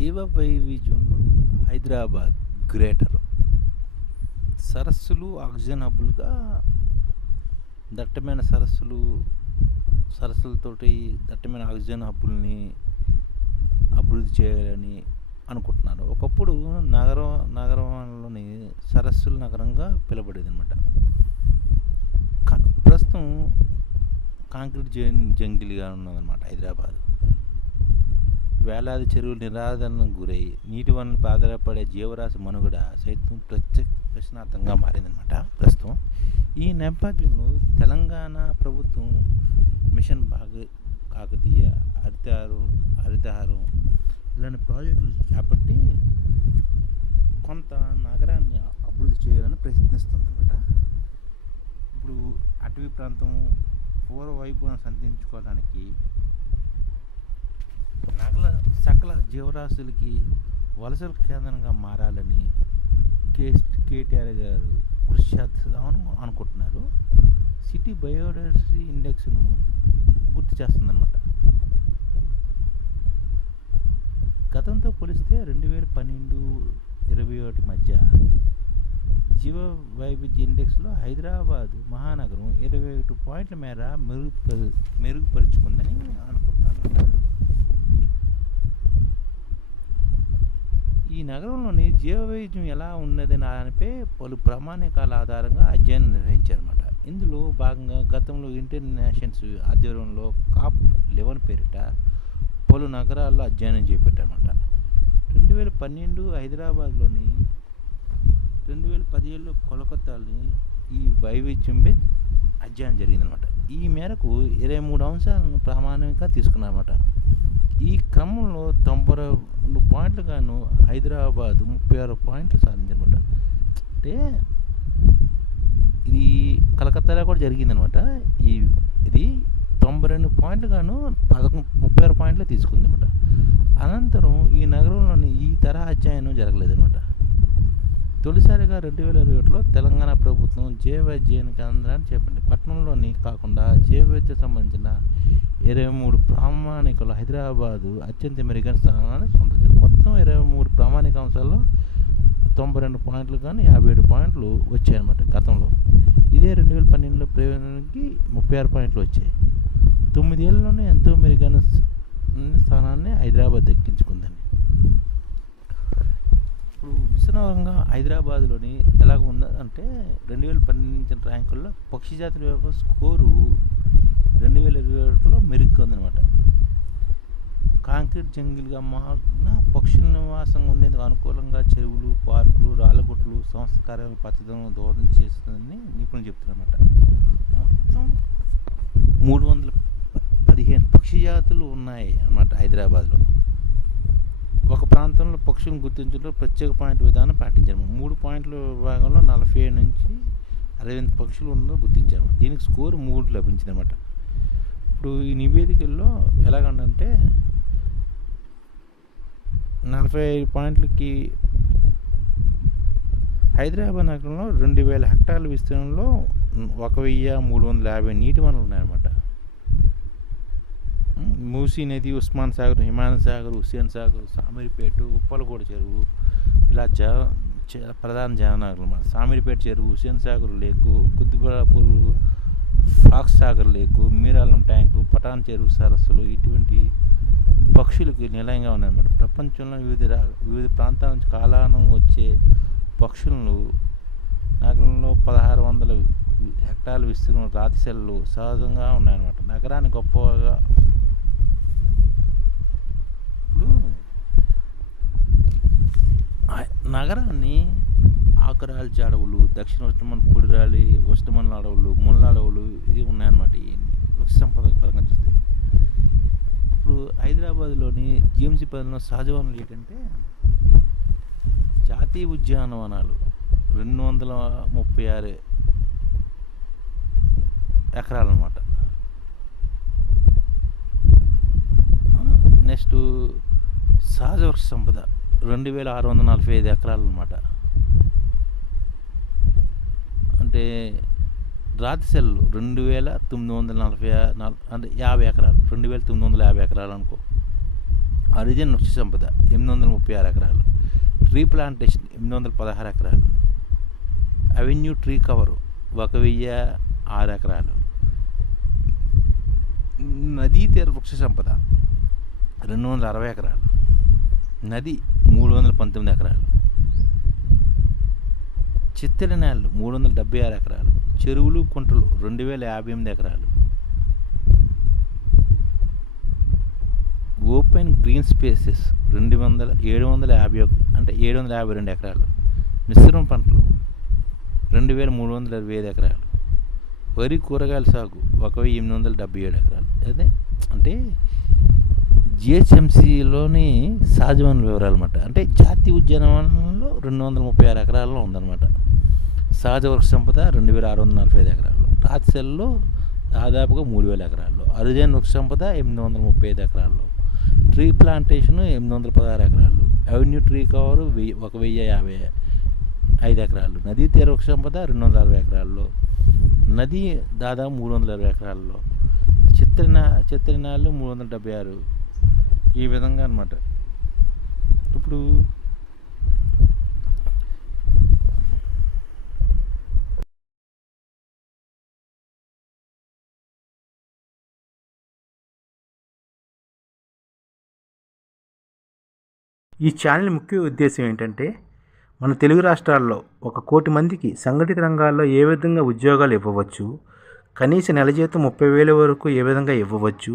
జీవ వైవిధ్యంలో హైదరాబాద్ గ్రేటర్ సరస్సులు ఆక్సిజన్ హబ్బులుగా దట్టమైన సరస్సులు సరస్సులతోటి దట్టమైన ఆక్సిజన్ హబ్బుల్ని అభివృద్ధి చేయాలని అనుకుంటున్నారు ఒకప్పుడు నగరం నగరంలోని సరస్సుల నగరంగా పిలబడేది అనమాట ప్రస్తుతం కాంక్రీట్ జంగిల్గా ఉన్నదన్నమాట హైదరాబాద్. వేలాది చెరువులు నిరాదరణకు గురై నీటి వనరులపై ఆధారపడే జీవరాశి మనుగడ సైతం ప్రత్యేక ప్రశ్నార్థంగా మారిందనమాట ప్రస్తుతం ఈ నేపథ్యంలో తెలంగాణ ప్రభుత్వం మిషన్ భాగ కాకతీయ హరితహారం హరితహారం ఇలాంటి ప్రాజెక్టులు చేపట్టి కొంత నగరాన్ని అభివృద్ధి చేయాలని ప్రయత్నిస్తుందన్నమాట. ఇప్పుడు అటవీ ప్రాంతం పూర్వ వైభవాన్ని సంతరించుకోవడానికి నగల సకల జీవరాశులకి వలసల కేంద్రంగా మారాలని కే కేటీఆర్ గారు కృషి చేస్తామని అనుకుంటున్నారు. సిటీ బయోడైవర్సిటీ ఇండెక్స్ను గుర్తు చేస్తుందన్నమాట. గతంతో పోలిస్తే రెండు వేల పన్నెండు ఇరవై ఒకటి మధ్య జీవ వైవిధ్య ఇండెక్స్లో హైదరాబాదు మహానగరం ఇరవై ఒకటి పాయింట్ల మేర మెరుగుపరు మెరుగుపరుచుకుందని అనుకుంటున్నాను. ఈ నగరంలోని జీవవైవిధ్యం ఎలా ఉన్నదని దానిపై పలు ప్రామాణికాల ఆధారంగా అధ్యయనం నిర్వహించారన్నమాట. ఇందులో భాగంగా గతంలో ఇంటర్నేషన్స్ ఆధ్వర్యంలో కాప్ లెవెన్ పేరిట పలు నగరాల్లో అధ్యయనం చేపట్టారన్నమాట. రెండు వేల పన్నెండు హైదరాబాద్లోని రెండు వేల పదిహేడులో కోలకత్తాలోని ఈ వైవిధ్యంపై అధ్యయనం జరిగిందనమాట ఈ మేరకు ఇరవై మూడు అంశాలను ప్రామాణికంగా తీసుకున్నారన్నమాట. ఈ క్రమంలో తొంభై రెండు పాయింట్లు గాను హైదరాబాద్ ముప్పై ఆరు పాయింట్లు సాధించనమాట అంటే ఇది కలకత్తాలో కూడా జరిగిందనమాట ఈ ఇది తొంభై రెండు పాయింట్లు గాను పదకొండు ముప్పై ఆరు పాయింట్లు తీసుకుందనమాట అనంతరం ఈ నగరంలోని ఈ తరహా అధ్యయనం జరగలేదనమాట తొలిసారిగా రెండు వేల ఇరవై ఒకటిలో తెలంగాణ ప్రభుత్వం జీవవైద్యన కేంద్రాన్ని చెప్పండి పట్టణంలోని కాకుండా జీవవైద్య సంబంధించిన ఇరవై మూడు ప్రామాణికలు హైదరాబాదు అత్యంత మెరుగైన స్థానాన్ని సొంతం చేసింది మొత్తం ఇరవై మూడు ప్రామాణిక అంశాల్లో తొంభై రెండు పాయింట్లు కానీ యాభై ఏడు పాయింట్లు వచ్చాయన్నమాట గతంలో. ఇదే రెండు వేల పన్నెండులో ప్రయోజనానికి ముప్పై ఆరు పాయింట్లు వచ్చాయి. తొమ్మిదేళ్ళలోనే ఎంతో మెరుగైన స్థానాన్ని హైదరాబాద్ దక్కించుకుందని ఇప్పుడు హైదరాబాద్లోని ఎలాగ ఉందంటే అంటే రెండు వేల పన్నెండు ర్యాంకుల్లో పక్షి జాతుల వ్యవస్థ స్కోరు రెండు వేల ఇరవై ఒకటిలో మెరుగ్గా కాంక్రీట్ జంగిల్గా మారిన పక్షుల నివాసం ఉండేందుకు అనుకూలంగా చెరువులు పార్కులు రాళ్ళగుట్లు సంస్కారాల పచ్చదనం దోహదం చేస్తుందని నిపుణులు చెప్తున్నారన్నమాట. మొత్తం మూడు వందల పదిహేను పక్షి జాతులు ఉన్నాయి అన్నమాట హైదరాబాద్లో. ఒక ప్రాంతంలో పక్షులను గుర్తించడంలో ప్రత్యేక పాయింట్ విధానం పాటించాము మూడు పాయింట్ల విభాగంలో నలభై ఏడు నుంచి అరవై ఎనిమిది పక్షులు ఉన్నదో గుర్తించాము దీనికి స్కోర్ మూడు లభించింది అనమాట ఇప్పుడు ఈ నివేదికల్లో ఎలాగంటే నలభై ఐదు పాయింట్లకి హైదరాబాద్ నగరంలో రెండు వేల హెక్టార్ల విస్తీర్ణంలో ఒక వెయ్యి మూడు వందల యాభై నీటి వనరులు ఉన్నాయన్నమాట. మూసీ నది ఉస్మాన్ సాగర్ హిమాయన్ సాగర్ హుస్సేన్ సాగర్ సామిరిపేట ఉప్పలగూడ చెరువు ఇలా జ ప్రధాన జలనగరం అన్నమాట. సామిరిపేట చెరువు Hussain Sagar lake Qutbullapur fox Sagar lake Miralam tank Patan చెరువు సరస్సులు ఇటువంటి పక్షులకు నిలయంగా ఉన్నాయన్నమాట. ప్రపంచంలో వివిధ రా వివిధ ప్రాంతాల నుంచి కాలానం వచ్చే పక్షులను నగరంలో పదహారు వందల హెక్టార్ల విస్తీర్ణం రాతిశెలలు సహజంగా ఉన్నాయన్నమాట. నగరాన్ని గొప్పగా ఇప్పుడు నగరాన్ని ఆకురాల్చి అడవులు దక్షిణ ఉష్ణమన్ పొడిరాలి ఉష్ణమన్ అడవులు ముళ్ళ అడవులు ఇవి ఉన్నాయన్నమాట వృక్ష సంపద పరంగా చూస్తే. ఇప్పుడు హైదరాబాద్లోని జిఎంసీ పదంలో సహజ వనరులు ఏంటంటే జాతీయ ఉద్యానవనాలు రెండు వందల ముప్పై ఆరు ఎకరాలన్నమాట. నెక్స్ట్ సహజ వృక్ష సంపద. రెండు వేల ఆరు వందల నలభై ఐదు ఎకరాలు అనమాట అంటే రాతి సెల్లు రెండు వేల తొమ్మిది వందల నలభై అంటే యాభై ఎకరాలు రెండు వేల తొమ్మిది వందల యాభై ఎకరాలు అనుకో. అరిజన్ వృక్ష సంపద ఎనిమిది వందల ముప్పై ఆరు ఎకరాలు. ట్రీ ప్లాంటేషన్ ఎనిమిది వందల పదహారు ఎకరాలు. అవెన్యూ ట్రీ కవరు ఒక వెయ్యి ఆరు ఎకరాలు. నదీ తీర వృక్ష సంపద రెండు వందల అరవై ఎకరాలు. నది మూడు వందల పంతొమ్మిది ఎకరాలు. చిత్తడి నేలలు మూడు వందల డెబ్బై ఆరు ఎకరాలు. చెరువులు కుంటలు రెండు వేల యాభై ఎనిమిది ఎకరాలు. ఓపెన్ గ్రీన్ స్పేసెస్ రెండు వందల ఏడు వందల యాభై ఒక అంటే ఏడు వందల యాభై రెండు ఎకరాలు. మిశ్రమ పంటలు రెండు వేల మూడు వందల ఇరవై ఐదు ఎకరాలు. వరి కూరగాయల సాగు ఒక వెయ్యి ఎనిమిది వందల డెబ్బై ఏడు ఎకరాలు. అదే అంటే జిహెచ్ఎంసీలోని సహజవన వివరాలు అనమాట అంటే జాతీయ ఉద్యానవనంలో రెండు వందల ముప్పై ఆరు ఎకరాల్లో ఉందన్నమాట. సహజ వృక్ష సంపద రెండు వేల ఆరు వందల నలభై ఐదు ఎకరాల్లో. రాత్సెల్లో దాదాపుగా మూడు వేల ఎకరాల్లో. అరుదైన వృక్ష సంపద ఎనిమిది వందల ముప్పై ఐదు ఎకరాల్లో. ట్రీ ప్లాంటేషన్ ఎనిమిది వందల పదహారు ఎకరాలు అవెన్యూ ట్రీ కవర్ వెయ్యి ఒక వెయ్యి యాభై ఐదు ఎకరాలు నదీ తీర వృక్ష సంపద రెండు వందల అరవై ఎకరాల్లో. నది దాదాపు మూడు వందల అరవై ఎకరాల్లో. చిత్రనా చిత్రనాళ్ళు మూడు వందల డెబ్బై ఆరు ఈ విధంగా అనమాట ఇప్పుడు ఈ ఛానల్ ముఖ్య ఉద్దేశం ఏంటంటే మన తెలుగు రాష్ట్రాల్లో ఒక కోటి మందికి సంఘటిత రంగాల్లో ఏ విధంగా ఉద్యోగాలు ఇవ్వవచ్చు కనీస నెల జీతం ముప్పై వేల వరకు ఏ విధంగా ఇవ్వవచ్చు